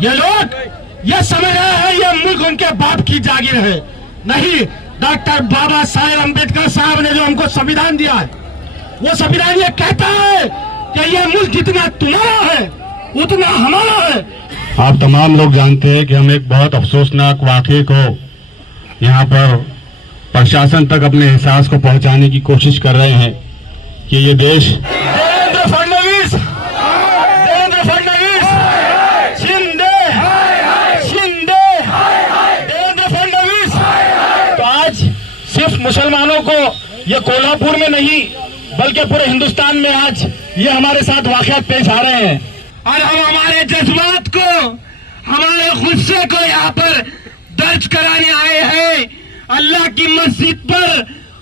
ये लोग ये समझ रहे हैं ये मुल्क उनके बाप की जागीर है। नहीं, डॉक्टर बाबा साहेब अम्बेडकर साहब ने जो हमको संविधान दिया है, वो संविधान ये कहता है कि ये मुल्क जितना तुम्हारा है उतना हमारा है। आप तमाम लोग जानते हैं कि हम एक बहुत अफसोसनाक वाक़े को यहाँ पर प्रशासन तक अपने एहसास को पहुँचाने की कोशिश कर रहे हैं कि ये देश देवेंद्र फडणवीस शिंदे देवेंद्र फडणवीस। तो आज सिर्फ मुसलमानों को ये कोल्हापुर में नहीं बल्कि पूरे हिंदुस्तान में आज ये हमारे साथ वाक़यात पेश आ रहे हैं और हम हमारे जज्बात को, हमारे गुस्से को यहाँ पर दर्ज कराने आए हैं। अल्लाह की मस्जिद पर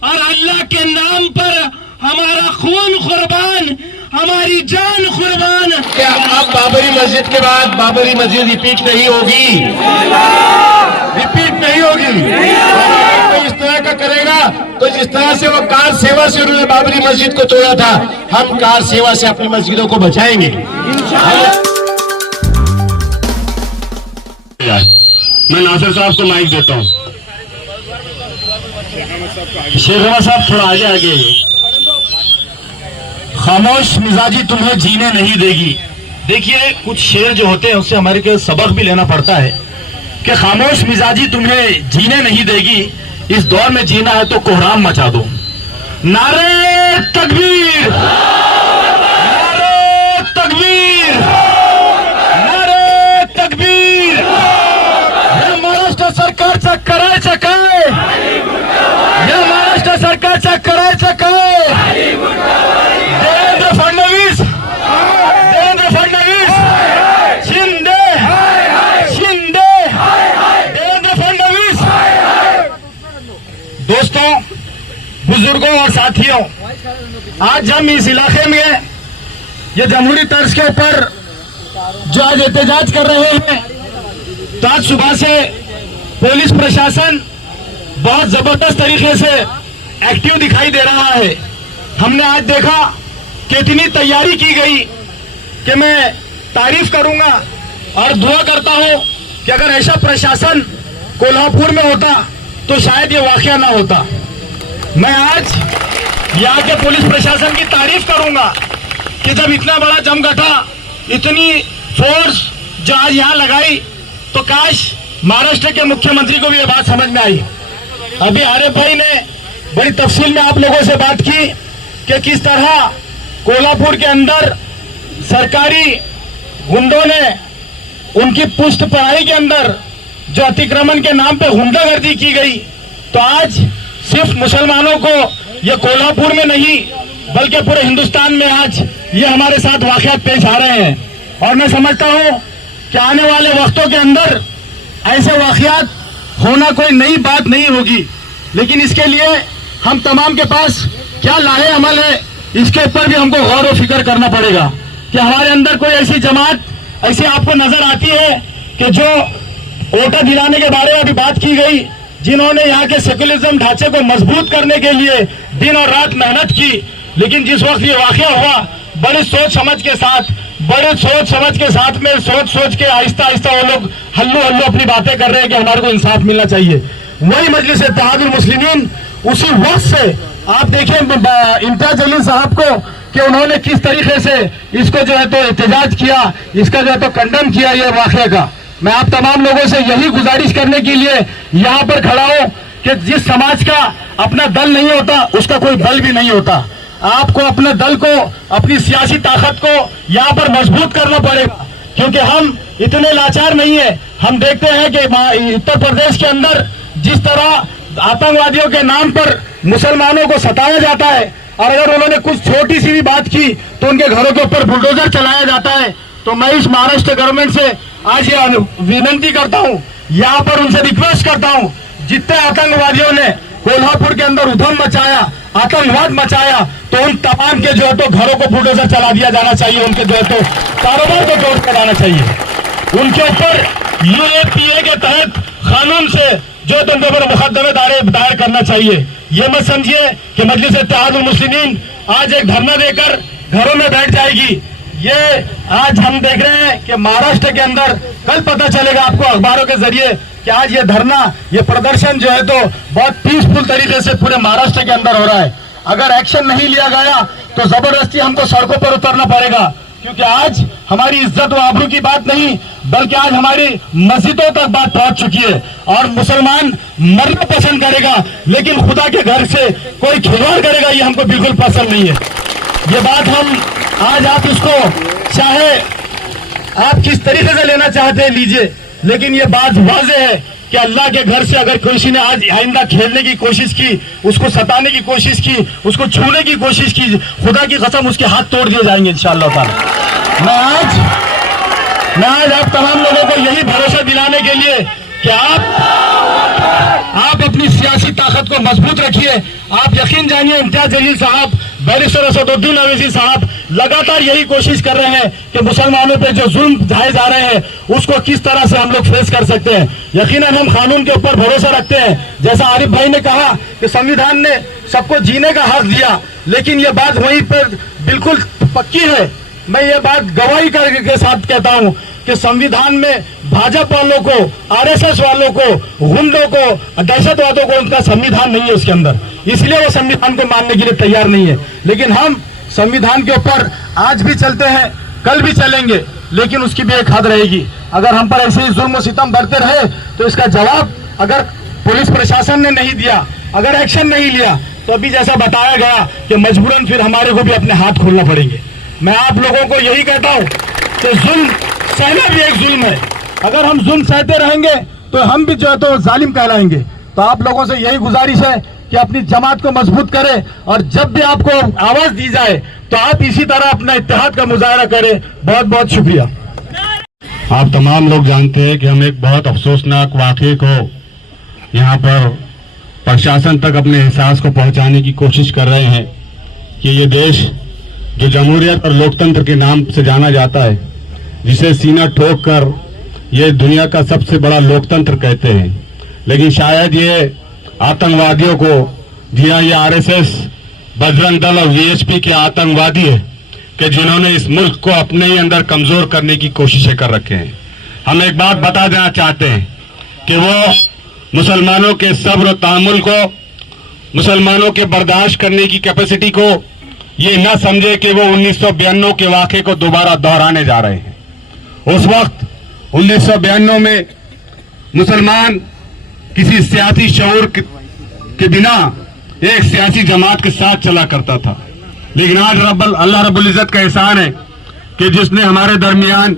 और अल्लाह के नाम पर हमारा खून कुर्बान, हमारी जान कुर्बान। क्या अब बाबरी मस्जिद के बाद बाबरी मस्जिद रिपीट नहीं होगी? रिपीट नहीं होगी। तो इस तरह का करेगा तो जिस तरह से वो कार सेवा से उन्होंने बाबरी मस्जिद को तोड़ा था, हम कार सेवा से अपनी मस्जिदों को बचाएंगे। मैं नासिर साहब को माइक देता हूँ। शेख अहमद साहब थोड़ा आगे आगे। खामोश मिजाजी तुम्हें जीने नहीं देगी। देखिए, कुछ शेर जो होते हैं उससे हमारे को सबक भी लेना पड़ता है कि खामोश मिजाजी तुम्हें जीने नहीं देगी। इस दौर में जीना है तो कोहराम मचा दो। नारे तकबीर, नारे तकबीर, नारे तकबीर। हे महाराष्ट्र सरकारचा करायचं काय? हे महाराष्ट्र सरकारचा करायचं काय? देवेंद्र फडणवीस शिंदे देवेंद्र फडणवीस। दोस्तों, बुजुर्गों और साथियों, आज हम इस इलाके में ये जमहूरी तर्ज के ऊपर जो आज एहतजाज कर रहे हैं, तो आज सुबह से पुलिस प्रशासन बहुत जबरदस्त तरीके से एक्टिव दिखाई दे रहा है। हमने आज देखा कि इतनी तैयारी की गई कि मैं तारीफ करूंगा और दुआ करता हूं कि अगर ऐसा प्रशासन कोल्हापुर में होता तो शायद ये वाकया ना होता। मैं आज यहाँ के पुलिस प्रशासन की तारीफ करूंगा कि जब इतना बड़ा जमघटा, इतनी फोर्स जो आज यहाँ लगाई, तो काश महाराष्ट्र के मुख्यमंत्री को भी ये बात समझ में आई। अभी आरिफ भाई ने बड़ी तफसील में आप लोगों से बात की कि किस तरह कोल्हापुर के अंदर सरकारी गुंडों ने उनकी पुष्ट पढ़ाई के अंदर जो अतिक्रमण के नाम पे गुंडागर्दी की गई। तो आज सिर्फ मुसलमानों को ये कोल्हापुर में नहीं बल्कि पूरे हिंदुस्तान में आज ये हमारे साथ वाक़यात पेश आ रहे हैं। और मैं समझता हूँ कि आने वाले वक्तों के अंदर ऐसे वाक़यात होना कोई नई बात नहीं होगी, लेकिन इसके लिए हम तमाम के पास क्या लाहे अमल है, इसके ऊपर भी हमको गौर और फिक्र करना पड़ेगा कि हमारे अंदर कोई ऐसी जमात ऐसी आपको नजर आती है कि जो वोटर दिलाने के बारे में अभी बात की गई, जिन्होंने यहाँ के सेकुलरिज्म ढांचे को मजबूत करने के लिए दिन और रात मेहनत की, लेकिन जिस वक्त ये वाकया हुआ बड़ी सोच समझ के साथ में सोच के आहिस्ता आहिस्ता वो लोग हल्लो अपनी बातें कर रहे हैं कि हमारे को इंसाफ मिलना चाहिए। वही मजलिस इत्तेहादुल मुस्लिमीन उसी वक्त से आप देखिए इम्तियाज जलील साहब को कि उन्होंने किस तरीके से इसको जो है तो एहतजाज किया, इसका जो है तो कंडम किया ये वाकया का। मैं आप तमाम लोगों से यही गुजारिश करने के लिए यहाँ पर खड़ा हूँ कि जिस समाज का अपना दल नहीं होता उसका कोई बल भी नहीं होता। आपको अपने दल को, अपनी सियासी ताकत को यहाँ पर मजबूत करना पड़ेगा, क्योंकि हम इतने लाचार नहीं है। हम देखते हैं कि उत्तर प्रदेश के अंदर जिस तरह आतंकवादियों के नाम पर मुसलमानों को सताया जाता है और अगर उन्होंने कुछ छोटी सी भी बात की तो उनके घरों के ऊपर बुलडोजर चलाया जाता है। तो मैं इस महाराष्ट्र गवर्नमेंट से आज ये विनती करता हूँ, यहाँ पर उनसे रिक्वेस्ट करता हूँ, जितने आतंकवादियों ने कोल्हापुर के अंदर उधम मचाया, आतंकवाद मचाया, तो उन तमाम के जो है तो घरों को बुलडोजर चला दिया जाना चाहिए, उनके जो है तो कारोबार को तोड़ कराना चाहिए। उनके ऊपर यूएपीए के तहत कानून से जो उनके ऊपर मुकदमे दायर करना चाहिए। ये मत समझिए कि मजलिस इत्तेहादुल मुस्लिमीन आज एक धरना देकर घरों में बैठ जाएगी। ये आज हम देख रहे हैं कि महाराष्ट्र के अंदर कल पता चलेगा आपको अखबारों के जरिए कि आज ये धरना, ये प्रदर्शन जो है तो बहुत पीसफुल तरीके से पूरे महाराष्ट्र के अंदर हो रहा है। अगर एक्शन नहीं लिया गया तो जबरदस्ती हमको सड़कों पर उतरना पड़ेगा, क्योंकि आज हमारी इज्जत व आबरू की बात नहीं बल्कि आज हमारी मस्जिदों तक बात पहुंच चुकी है। और मुसलमान मरना पसंद करेगा लेकिन खुदा के घर से कोई खिलवाड़ करेगा ये हमको बिल्कुल पसंद नहीं है। ये बात हम आज आप इसको चाहे आप किस तरीके से लेना चाहते हैं लीजिए, लेकिन ये बात वाज़ेह है कि अल्लाह के घर से अगर किसी ने आज आइंदा खेलने की कोशिश की, उसको सताने की कोशिश की, उसको छूने की कोशिश की, खुदा की कसम उसके हाथ तोड़ दिए जाएंगे इंशाअल्लाह ताला। मैं आज आप तमाम लोगों को यही भरोसा दिलाने के लिए कि आप अपनी सियासी ताकत को मजबूत रखिए। आप यकीन जानिए इम्तियाज जलील साहब, बैरिस्टर असदुद्दीन अवैसी साहब लगातार यही कोशिश कर रहे हैं कि मुसलमानों पे जो जुल्म ढाए जा रहे हैं उसको किस तरह से हम लोग फेस कर सकते हैं। यकीनन हम कानून के ऊपर भरोसा रखते हैं। जैसा आरिफ भाई ने कहा कि संविधान ने सबको जीने का हक दिया, लेकिन ये बात वहीं पर बिल्कुल पक्की है। मैं ये बात गवाही के साथ कहता हूं कि संविधान में भाजपा वालों को, आरएसएस वालों को, गुंडों को, दहशतवादियों को उनका संविधान नहीं है उसके अंदर, इसलिए वो संविधान को मानने के लिए तैयार नहीं है। लेकिन हम संविधान के ऊपर आज भी चलते हैं, कल भी चलेंगे, लेकिन उसकी भी एक हद रहेगी। अगर हम पर ऐसे ही जुल्म सितम बढ़ते रहे तो इसका जवाब अगर पुलिस प्रशासन ने नहीं दिया, अगर एक्शन नहीं लिया, तो अभी जैसा बताया गया कि मजबूरन फिर हमारे को भी अपने हाथ खोलना पड़ेंगे। मैं आप लोगों को यही कहता हूं कि जुल्म सहना भी एक जुल्म है। अगर हम जुल्म सहते रहेंगे तो हम भी जो है तो जालिम कहलाएंगे। तो आप लोगों से यही गुजारिश है कि अपनी जमात को मजबूत करें और जब भी आपको आवाज दी जाए तो आप इसी तरह अपना इत्तेहाद का मुजाहरा करें। बहुत बहुत शुक्रिया। आप तमाम लोग जानते हैं कि हम एक बहुत अफसोसनाक वाक़े को यहाँ पर प्रशासन तक अपने एहसास को पहुँचाने की कोशिश कर रहे हैं कि ये देश जो जमहूरियत और लोकतंत्र के नाम से जाना जाता है, जिसे सीना ठोक कर ये दुनिया का सबसे बड़ा लोकतंत्र कहते हैं, लेकिन शायद ये आतंकवादियों को, जी हाँ, ये आरएसएस, बजरंग दल और वीएचपी के आतंकवादी है कि जिन्होंने इस मुल्क को अपने ही अंदर कमजोर करने की कोशिशें कर रखे हैं। हम एक बात बता देना चाहते हैं कि वो मुसलमानों के सब्र और तहम्मुल को, मुसलमानों के बर्दाश्त करने की कैपेसिटी को ये न समझे कि वो 1992 के वाक़े को दोबारा दोहराने जा रहे हैं। उस वक्त 1992 में मुसलमान किसी सियासी शऊर के बिना एक सियासी जमात के साथ चला करता था, लेकिन आज अल्लाह रब्बुल इज्जत का एहसान है कि जिसने हमारे दरमियान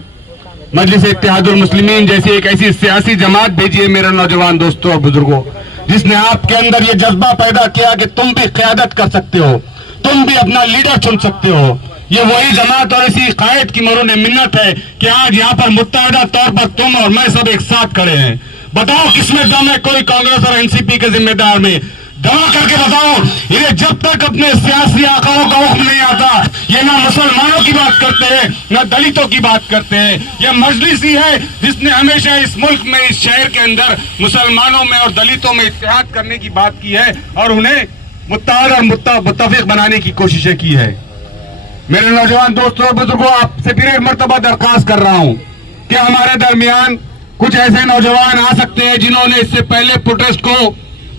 मजलिस इत्तेहादुल मुस्लिमीन जैसी एक ऐसी सियासी जमात भेजी है, मेरे नौजवान दोस्तों और बुजुर्गों, जिसने आपके अंदर ये जज्बा पैदा किया कि तुम भी क़यादत कर सकते हो, तुम भी अपना लीडर चुन सकते हो। ये वही जमात और इसी कायद की मरोने मिन्नत है कि आज यहाँ पर मुत्तहदा तौर पर तुम और मैं सब एक साथ खड़े हैं। बताओ किसमें दम है? कोई कांग्रेस और एनसीपी के जिम्मेदार में दवा करके बताओ। ये जब तक अपने सियासी आकाओं का हुक्म नहीं आता, ये ना मुसलमानों की बात करते हैं ना दलितों की बात करते हैं। ये मजलिस ही है जिसने हमेशा इस मुल्क में, इस शहर के अंदर मुसलमानों में और दलितों में इत्तेहाद करने की बात की है और उन्हें मुत्तहद और मुत्तफिक बनाने की कोशिशें की है। मेरे नौजवान दोस्तों और बुजुर्गों, आपसे फिर एक मर्तबा दरख्वास्त कर रहा हूं कि हमारे दरमियान कुछ ऐसे नौजवान आ सकते हैं जिन्होंने इससे पहले प्रोटेस्ट को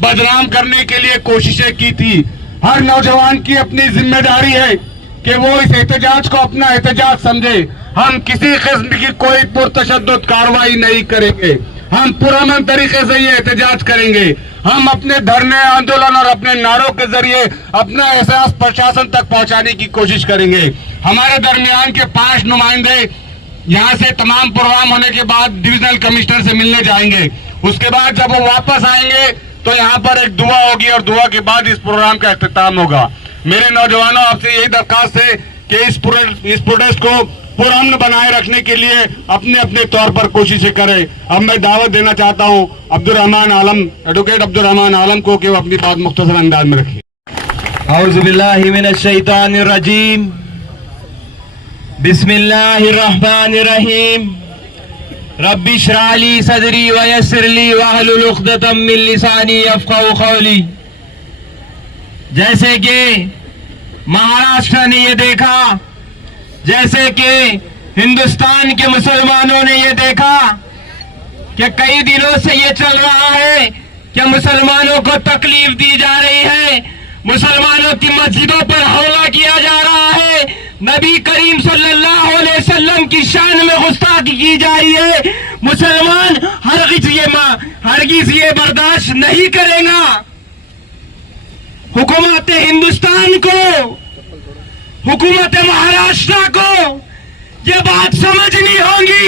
बदनाम करने के लिए कोशिशें की थी। हर नौजवान की अपनी जिम्मेदारी है कि वो इस एहतजाज को अपना एहतजाज समझे। हम किसी किस्म की कोई पुरतशद्दुद कार्रवाई नहीं करेंगे, हम पुरअमन तरीके से ये एहतजाज करेंगे। हम अपने धरने, आंदोलन और अपने नारों के जरिए अपना एहसास प्रशासन तक पहुंचाने की कोशिश करेंगे। हमारे दरमियान के 5 नुमाइंदे यहाँ से तमाम प्रोग्राम होने के बाद डिविजनल कमिश्नर से मिलने जाएंगे। उसके बाद जब वो वापस आएंगे तो यहाँ पर एक दुआ होगी और दुआ के बाद इस प्रोग्राम का इख्तिताम होगा। मेरे नौजवानों, आपसे यही दरखास्त है कि इस प्रोटेस्ट को पुरअमन बनाए रखने के लिए अपने अपने तौर पर कोशिशें करें। अब मैं दावत देना चाहता हूं अब्दुर्रहमान आलम, एडवोकेट अब्दुर्रहमान आलम को कि वो अपनी बात मुख्तसर अंदाज में रखें। औज़ु बिल्लाहि मिनश शैतानिर रजीम, बिस्मिल्लाहिर रहमानिर रहीम, रब्बि इश्रह ली सदरी व यस्सिर ली वहलुल उक़दतम मिन लिसानी यफ़क़हू क़ौली। जैसे कि महाराष्ट्र ने ये देखा, जैसे कि हिंदुस्तान के मुसलमानों ने ये देखा कि कई दिनों से ये चल रहा है कि मुसलमानों को तकलीफ दी जा रही है, मुसलमानों की मस्जिदों पर हमला किया जा रहा है, नबी करीम सल्लल्लाहु अलैहि वसल्लम की शान में गुस्ताखी की जा रही है। मुसलमान हरगिज ये बर्दाश्त नहीं करेगा। हुकूमत हिंदुस्तान को, हुकूमत महाराष्ट्र को ये बात समझनी होगी,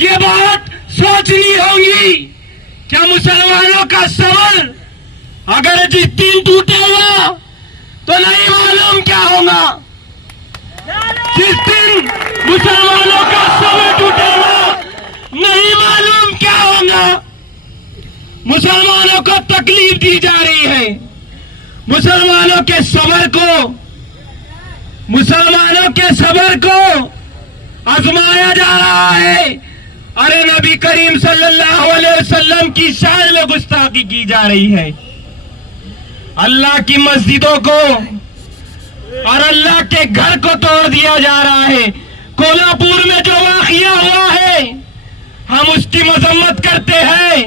ये बात सोचनी होगी। क्या मुसलमानों का सबर अगर जिस दिन टूटेगा तो नहीं मालूम क्या होगा। जिस दिन मुसलमानों का सबर टूटेगा नहीं मालूम क्या होगा। मुसलमानों को तकलीफ दी जा रही है, मुसलमानों के सबर को आजमाया जा रहा है। अरे नबी करीम सल्लल्लाहु अलैहि वसल्लम की शान में गुस्ताखी की जा रही है। अल्लाह की मस्जिदों को और अल्लाह के घर को तोड़ दिया जा रहा है। कोल्हापुर में जो वाकया हुआ है हम उसकी मजम्मत करते हैं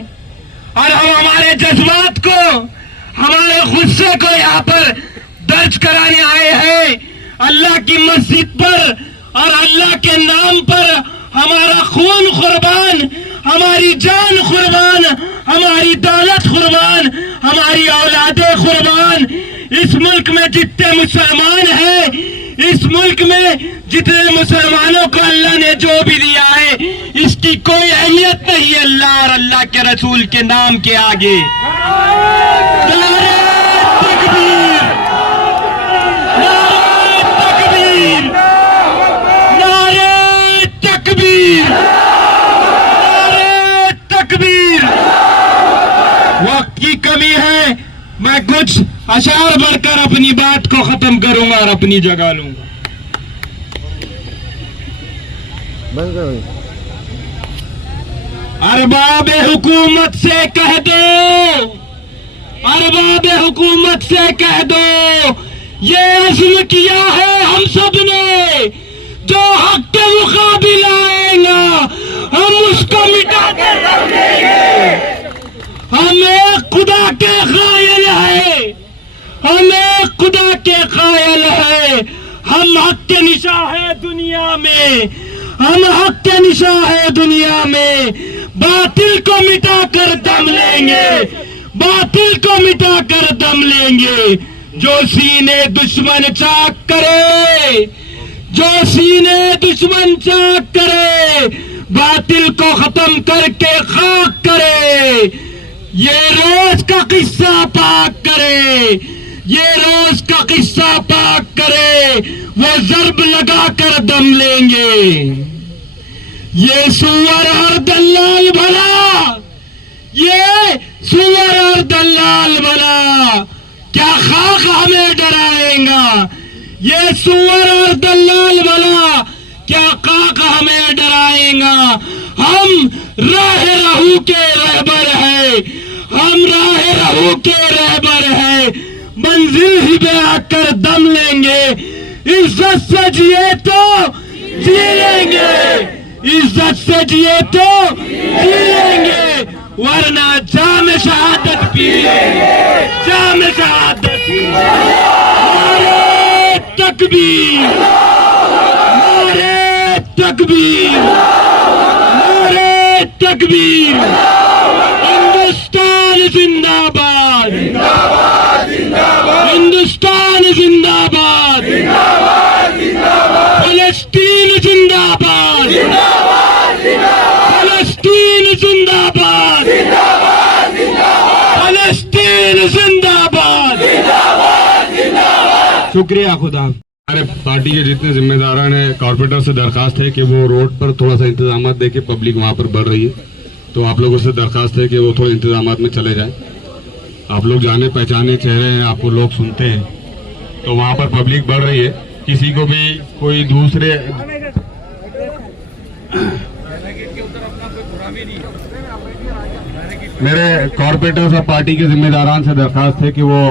और हम हमारे जज्बात को, हमारे गुस्से को यहाँ पर दर्ज कराने आए हैं। अल्लाह की मस्जिद पर और अल्लाह के नाम पर हमारा खून कुर्बान, हमारी जान कुर्बान, हमारी दौलत कुर्बान, हमारी औलादे कुर्बान। इस मुल्क में जितने मुसलमान हैं, इस मुल्क में जितने मुसलमानों को अल्लाह ने जो भी दिया है इसकी कोई अहमियत नहीं अल्लाह और अल्लाह के रसूल के नाम के आगे। नारे तकबीर, नारे तकबीर, नारे तकबीर। वक्त की कमी है, मैं कुछ अशार बढ़कर अपनी बात को खत्म करूंगा और अपनी जगह लूंगा। अरबाब हुकूमत से कह दो, अरबाब हुकूमत से कह दो, ये अज़्म किया है हम सब ने, जो हक के मुकाबिल आएगा हम उसको मिटा कर रख देंगे। हमें खुदा के कायल है, हमें खुदा के कायल है। हम हक के निशा है दुनिया में, हम हक के निशा है दुनिया में। बातिल को मिटा कर दम लेंगे, बातिल को मिटा कर दम लेंगे। जो सीने दुश्मन चाक करे, जो सीने दुश्मन चाक करे, बातिल को खत्म करके खाक करे। ये रोज का किस्सा पाक करे, ये रोज का किस्सा पाक करे, वो जर्ब लगा कर दम लेंगे। ये सुअर और दल्लाल भला, ये सुअर और दल्लाल भला, क्या खाक हमें डराएगा। ये सुअर और दल्लाल भला, क्या खाक हमें डराएगा। हम राह रहू के रहबर है, हम राह रहू के रहबर है। मंजिल ही पे आकर दम लेंगे, इज्जत से जिए तो जी लेंगे, इज्जत से जिए तो जी लेंगे, वरना जाम शहादत पी लेंगे, जाम शहादत पी लेंगे। नारे तकबीर, नारे तकबीर, नारे तकबीर। हिंदुस्तान जिंदाबाद, हिंदुस्तान जिंदाबाद, फलस्तीन जिंदाबाद, फलस्तीन जिंदाबाद, फलस्तीन जिंदाबाद। शुक्रिया खुदा। हमारे पार्टी के जितने जिम्मेदारान हैं, कॉर्पोरेटर से दरखास्त है कि वो रोड पर थोड़ा सा इंतजाम देके, पब्लिक वहाँ पर बढ़ रही है तो आप लोगों से दरखास्त है कि वो थोड़े इंतजाम में चले जाएं। आप लोग जाने पहचाने चेहरे हैं, आपको लोग सुनते हैं, तो वहाँ पर पब्लिक बढ़ रही है। किसी को भी कोई दूसरे मेरे कॉर्पोरेटर्स और पार्टी के जिम्मेदारान से दरखास्त है कि वो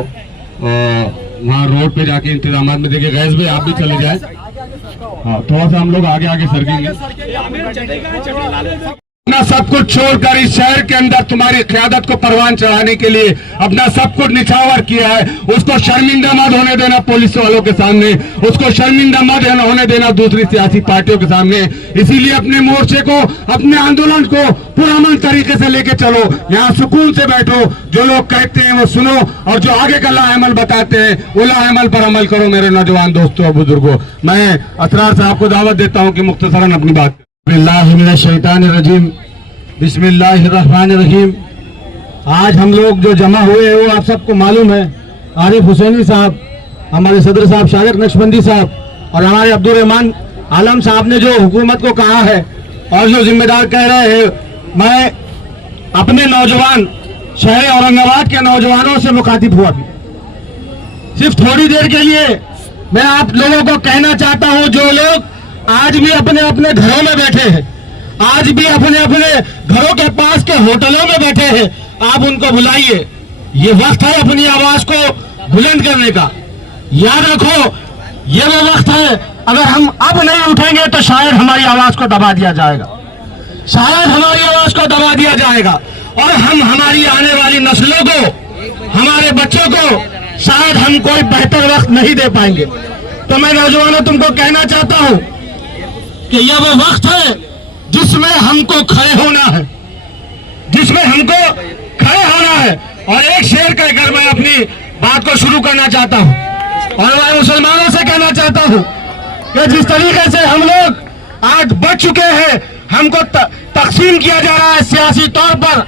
वहाँ रोड पे जाके इंतजाम में देखे। गैस भाई आप भी चले जाए। हाँ, थोड़ा सा हम लोग आगे आगे सरकेंगे। अपना सब कुछ छोड़कर इस शहर के अंदर तुम्हारी क़यादत को परवान चढ़ाने के लिए अपना सब कुछ निछावर किया है। उसको शर्मिंदा मत होने देना पुलिस वालों के सामने, उसको शर्मिंदा मत होने देना दूसरी सियासी पार्टियों के सामने। इसीलिए अपने मोर्चे को, अपने आंदोलन को पुरअमन तरीके से लेके चलो। यहाँ सुकून से बैठो, जो लोग कहते हैं वो सुनो, और जो आगे का लाअमल बताते हैं वो लाअमल पर अमल करो। मेरे नौजवान दोस्तों और बुजुर्गों, मैं असरार साहब को दावत देता हूँ कि मुख्तसरन अपनी बात। बिस्मिल्लाहिर्रहमानिर्रहीम, बिस्मिल्लाहिर्रहमानिर्रहीम। आज हम लोग जो जमा हुए हैं वो आप सबको मालूम है, आरिफ हुसैनी साहब, हमारे सदर साहब शागिर नक्शबंदी साहब और हमारे अब्दुल रहमान आलम साहब ने जो हुकूमत को कहा है और जो जिम्मेदार कह रहे हैं, मैं अपने नौजवान शहर औरंगाबाद के नौजवानों से मुखातिब हुआ भी। सिर्फ थोड़ी देर के लिए मैं आप लोगों को कहना चाहता हूं, जो लोग आज भी अपने अपने घरों में बैठे हैं, आज भी अपने अपने घरों के पास के होटलों में बैठे हैं, आप उनको बुलाइए। ये वक्त है अपनी आवाज को बुलंद करने का। याद रखो, ये वो वक्त है, अगर हम अब नहीं उठेंगे तो शायद हमारी आवाज को दबा दिया जाएगा, शायद हमारी आवाज को दबा दिया जाएगा, और हम हमारी आने वाली नस्लों को, हमारे बच्चों को शायद हम कोई बेहतर वक्त नहीं दे पाएंगे। तो मैं नौजवानों तुमको कहना चाहता हूं कि यह वो वक्त है जिसमें हमको खड़े होना है, जिसमें हमको खड़े होना है। और एक शेर कहकर मैं अपनी बात को शुरू करना चाहता हूं, और मैं मुसलमानों से कहना चाहता हूं कि जिस तरीके से हम लोग आज बढ़ चुके हैं, हमको तकसीम किया जा रहा है सियासी तौर पर,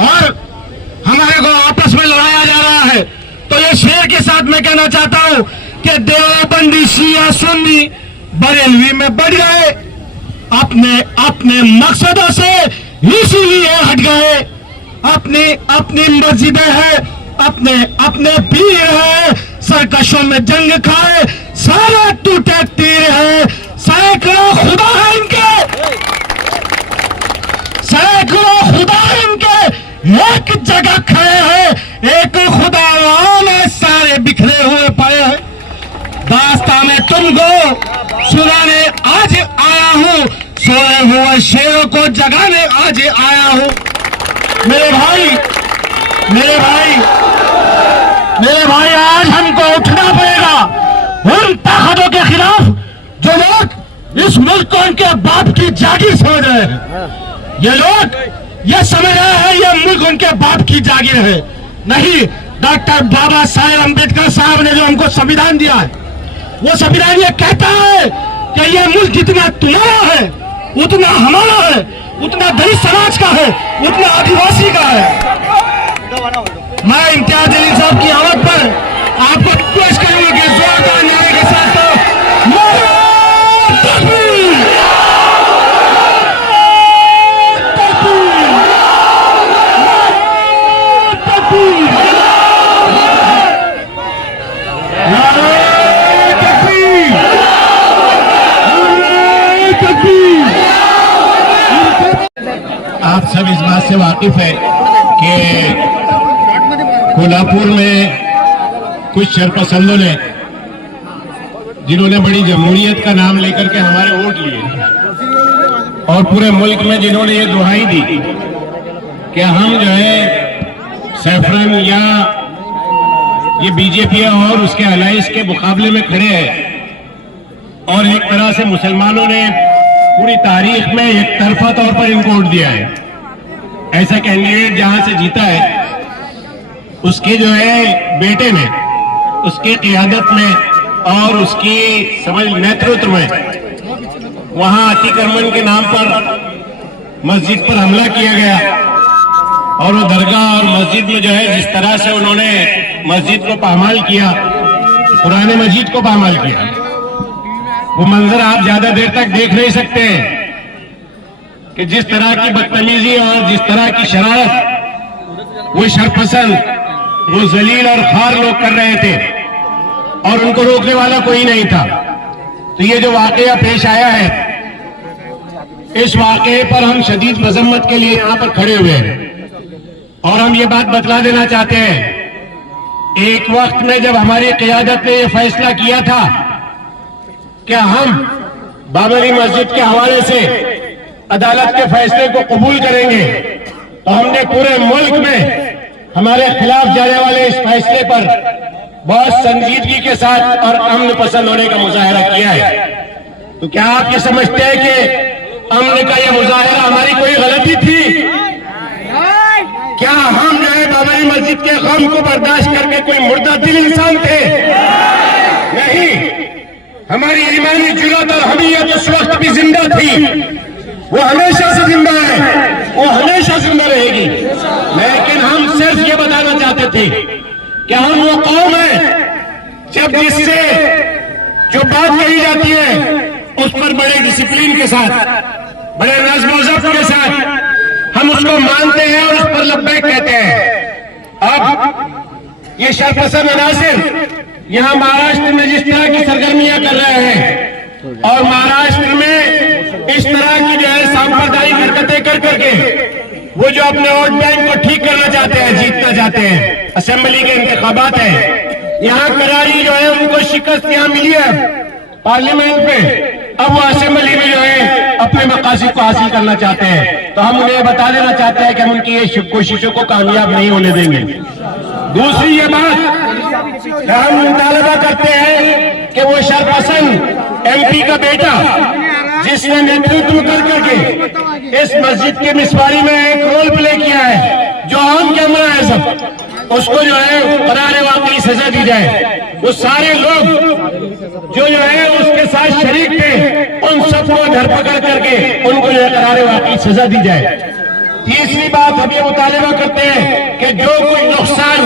और हमारे को आपस में लड़ाया जा रहा है, तो ये शेर के साथ मैं कहना चाहता हूं कि देवबंदी शिया सुन्नी बरेलवी में बढ़ गए, अपने अपने मकसदों से इसीलिए हट गए। अपनी अपनी मस्जिदें हैं, अपने अपने पीर है, सरकशों में जंग खाए, सारे टूटे तीर है, सैकड़ों खुदा है इनके, सैकड़ों खुदा इनके एक जगह खड़े हैं, एक खुदा में सारे बिखरे हुए पड़े हैं। दास्तां में तुमको सुनाने आज आया हूं, सोए हुए शेरों को जगाने आज आया हूं। मेरे भाई, मेरे भाई, मेरे भाई, आज हमको उठना पड़ेगा उन ताकतों के खिलाफ जो लोग इस मुल्क को उनके बाप की जागीर समझ रहे हैं। ये लोग ये समझ रहे हैं ये मुल्क उनके बाप की जागीर है। नहीं, डॉक्टर बाबा साहेब अम्बेडकर साहब ने जो हमको संविधान दिया है, वो संविधान ये कहता है कि ये मुल्क जितना तुम्हारा है, उतना हमारा है, उतना दलित समाज का है, उतना आदिवासी का है। मैं इम्तियाज जलील साहब की आवाज पर आपको रिक्वेस्ट करूंगा कि जोरदार नारे के साथ आप सब इस बात से वाकिफ है कि कोल्हापुर में कुछ शरपसंदों ने, जिन्होंने बड़ी जमहूरियत का नाम लेकर के हमारे वोट लिए, और पूरे मुल्क में जिन्होंने ये दुहाई दी कि हम जो है सैफरन या ये बीजेपी और उसके अलायंस के मुकाबले में खड़े हैं, और एक तरह से मुसलमानों ने पूरी तारीख में एक तरफा तौर पर इनको वोट दिया है। ऐसा कैंडिडेट जहां से जीता है, उसके जो है बेटे ने, उसकी क़ियादत में और उसकी समझ नेतृत्व में वहां अतिक्रमण के नाम पर मस्जिद पर हमला किया गया, और वो दरगाह और मस्जिद में जो है जिस तरह से उन्होंने मस्जिद को पामाल किया, पुराने मस्जिद को पामाल किया, वो मंजर आप ज्यादा देर तक देख नहीं सकते हैं कि जिस तरह की बदतमीजी और जिस तरह की शरारत वो शरपसंद, वो जलील और खार लोग कर रहे थे, और उनको रोकने वाला कोई नहीं था। तो ये जो वाकया पेश आया है, इस वाकये पर हम शदीद मजम्मत के लिए यहाँ पर खड़े हुए हैं, और हम ये बात बतला देना चाहते हैं, एक वक्त में जब हमारी क़यादत ने यह फैसला किया था कि हम बाबरी मस्जिद के हवाले से अदालत के फैसले को कबूल करेंगे, तो हमने पूरे मुल्क में हमारे खिलाफ जाने वाले इस फैसले पर बहुत संजीदगी के साथ और अमन पसंद होने का मुजाहरा किया है। तो क्या आप ये समझते हैं कि अमन का यह मुजाहरा हमारी कोई गलती थी? क्या हम जो है बाबरी मस्जिद के गम को बर्दाश्त करके कोई मुर्दा दिल इंसान थे? नहीं, हमारी ईमानी जुर्रत और हमीयत उस वक्त भी जिंदा थी, वो हमेशा से जिंदा है, वो हमेशा जिंदा रहेगी। लेकिन हम सिर्फ ये बताना चाहते थे कि हम वो कौम है जब जिससे जो बात कही जाती है उस पर बड़े डिसिप्लिन के साथ, बड़े नज़्म ज़ब्त के साथ हम उसको मानते हैं और उस पर लब्बैक कहते हैं। अब ये शरपसंद अनासिर यहाँ महाराष्ट्र में जिस तरह की सरगर्मियां कर रहे हैं और महाराष्ट्र में इस तरह की जो है सांप्रदायिक हरकतें कर करके वो जो अपने वोट बैंक को ठीक करना चाहते हैं, जीतना चाहते हैं, असेंबली के इंतखाबात है, यहाँ करारी जो है उनको शिकस्त यहाँ मिली है पार्लियामेंट में, अब वो असेंबली में जो है अपने मकासद को हासिल करना चाहते हैं। तो हम उन्हें बता देना चाहते हैं कि हम उनकी ये कोशिशों को कामयाब नहीं होने देंगे। दूसरी ये बात कि हम मुतालबा करते हैं कि वो शरपसंद MP का बेटा जिसने नेतृत्व कर करके इस मस्जिद के मिसवारी में एक रोल प्ले किया है, जो ऑन कैमरा है सब, उसको जो है करारे वाकई सजा दी जाए। वो सारे लोग जो है उसके साथ शरीक थे उन सबको धरपकड़ करके उनको जो है करारे वाकई सजा दी जाए। तीसरी बात हम ये मुतालबा करते हैं कि जो कोई नुकसान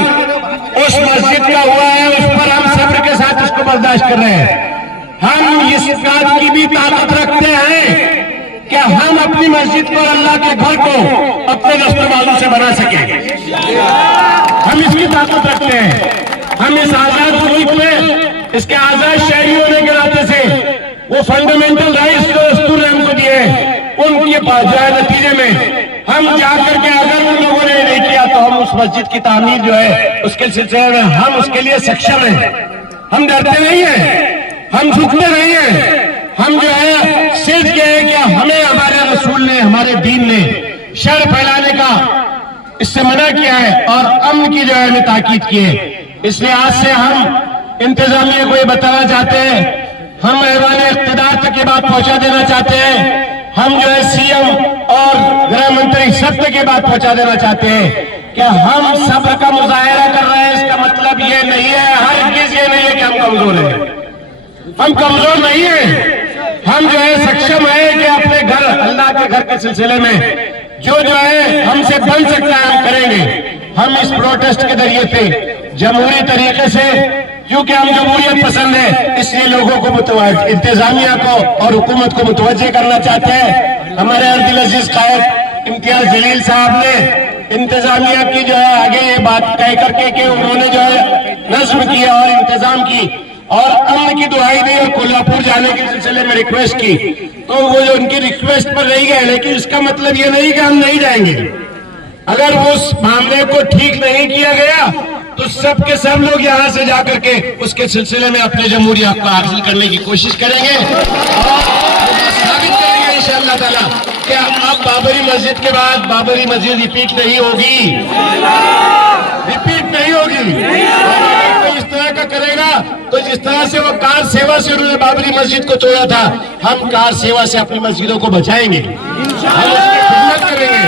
उस मस्जिद का हुआ है उस पर हम सब्र के साथ उसको बर्दाश्त कर रहे हैं। हम इस बात की भी ताकत रखते हैं कि हम अपनी मस्जिद को, अल्लाह के घर को अपने दस्तमालू से बना सकें। हम इसकी ताकत रखते हैं। हम इस आजाद मुल्क में इसके आजाद शहरी होने के नाते से वो फंडामेंटल राइट्स जो दस्तूर ने हमको दिए उनके पास जो है नतीजे में हम जाकर के अगर उन लोगों ने नहीं किया तो हम उस मस्जिद की तामीर जो है उसके सिलसिले में हम उसके लिए सक्षम हैं। हम डरते नहीं हैं, हम झुकते नहीं हैं। हम जो है सिर्फ ये है कि हमें हमारे रसूल ने, हमारे दीन ने शर फैलाने का इससे मना किया है और अमन की जो है हमें ताकीद की है। इसलिए आज से हम इंतजामिया को ये बताना चाहते हैं, हम ऐवान इख्तिदार तक ये बात पहुंचा देना चाहते हैं, हम जो है CM और गृह मंत्री सब तक ये बात पहुंचा देना चाहते हैं कि हम सब्र का मुजाहरा कर रहे हैं। इसका मतलब ये नहीं है, हर चीज ये नहीं है कि हम कमजोर हैं। हम कमजोर नहीं है, हम जो है सक्षम है कि अपने घर, अल्लाह के घर के सिलसिले में जो है हमसे बन सकता है हम करेंगे। हम इस प्रोटेस्ट के जरिए से जमहूरी तरीके से, क्योंकि हम जमहूरियत पसंद है, इसलिए लोगों को, इंतजामिया को और हुकूमत को मुतवज्जे करना चाहते हैं। हमारे अर्दिल अजीज कायद इम्तियाज जलील साहब ने इंतजामिया की जो है आगे ये बात कह करके कि उन्होंने जो है नज्म किया और इंतजाम की और अमन की दुहाई दी और कोल्हापुर जाने के सिलसिले में रिक्वेस्ट की, तो वो जो उनकी रिक्वेस्ट पर रह गए। लेकिन इसका मतलब ये नहीं कि हम नहीं जाएंगे। अगर उस मामले को ठीक नहीं किया गया तो सब के सब लोग यहाँ से जाकर के उसके सिलसिले में अपने जमहूरी हक को हासिल करने की कोशिश करेंगे और साबित करेंगे इंशाअल्लाह ताला कि अब बाबरी मस्जिद के बाद बाबरी मस्जिद रिपीट नहीं होगी, रिपीट नहीं होगी। तो इस तरह का करेगा तो जिस तरह से वो कार सेवा से उन्होंने बाबरी मस्जिद को तोड़ा था, हम कार सेवा से अपनी मस्जिदों को बचाएंगे, हम उसकी खिदमत करेंगे,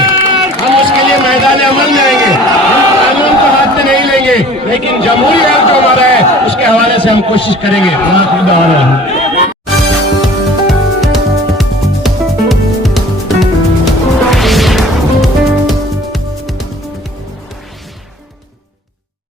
हम उसके लिए मैदान अमल जाएंगे। हम कानून को हाथ में नहीं लेंगे, लेकिन जमहूरी हक जो हमारा है उसके हवाले से हम कोशिश करेंगे।